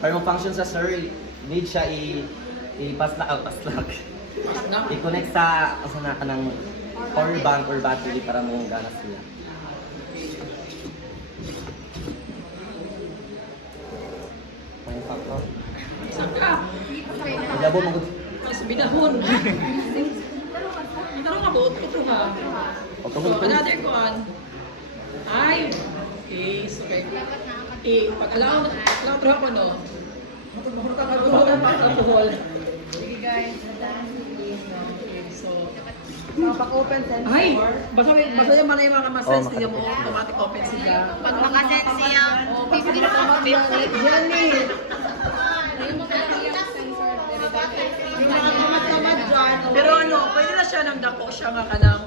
Para mag-function sa sir, need siya i-paslak. I-connect sa na ka ng power bank or battery para mo ganas sila. May factor. Saka. Ilabo mo ko. Mas binahon. Ang tarong nga buot ito ha. So, another one. Ay. Okay, okay. Pag-alaw pero ako no. Mahulog ka mag-alcohol. Sige guys. So, Pag-open sensor. ay, basta yung mga yung mga masense niya mo, automatic open sila. Pag makasense siya, 50 na po, 50. Yan eh. Pero ano, pwede na siya ng dako siya nga kanang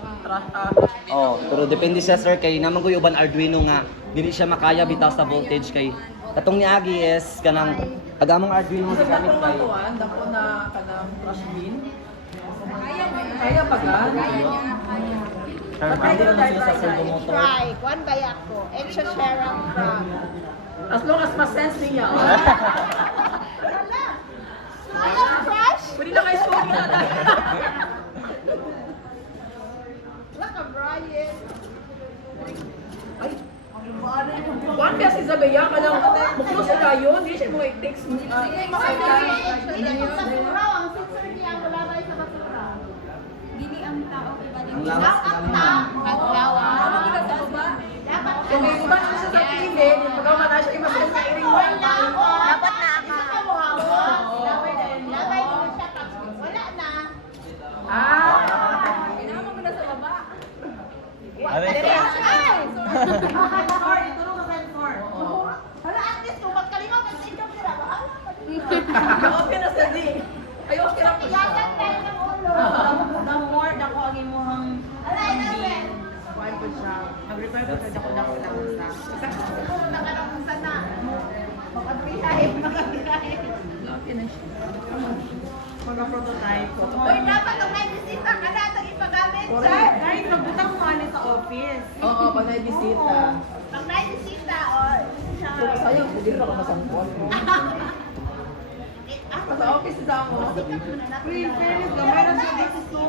Oh, pero depende siya sir kay naman ko yung uban Arduino nga dili siya makaya bitaw sa voltage kay katong niagi is kanang agamong Arduino Sa gamit dako kay na kuan, dako na kanang brush bin. Kaya pa ga? sir pwede naman siya sa servo motor. Try, kuan kaya ako. Extra share ang from. As long as ma-sense niya. Wala. Wala crush. Pwede na kayo suki na lang. Wala ka, Brian. Ay, one kasi sa baya ka lang, buklo sila yun, hindi siya mga text. Hindi ko sa sura, ang sensor niya wala ba sa basura? Dili ang tao iba din. Ang lawas Ang namin. ang lawa. Dapat kung may iba na siya sa pili, pagkaman na siya i-masense na i-ring mo. Dapat na ako. Isa ka mo hawak. Labay mo siya, tapos wala na. Ah! Kailangan mo na sa baba. Ano ito? Sensor, itulong sa sensor. Wala, at least kung magkalimutan sa inyo, pira, bahala ka. Okay na sa di. Ay, okay na po siya. Iyakan tayo ng ulo. The more dako ang imong Alay na, Ben. kuan po siya. Mag-require ko sa dako-dako lang sa. Kung nakalong sana. Makabirahe. Okay na siya. Mag-prototype ko. Uy, dapat ang may bisita ka na itong ipagamit, sir. Guys, nagbutang mo ano sa office. Oo, pag may bisita. Pag may bisita, or So, sayang, hindi pa ako masangkot. Sa office sa ako. Uy, fairness, gamay na siya dito.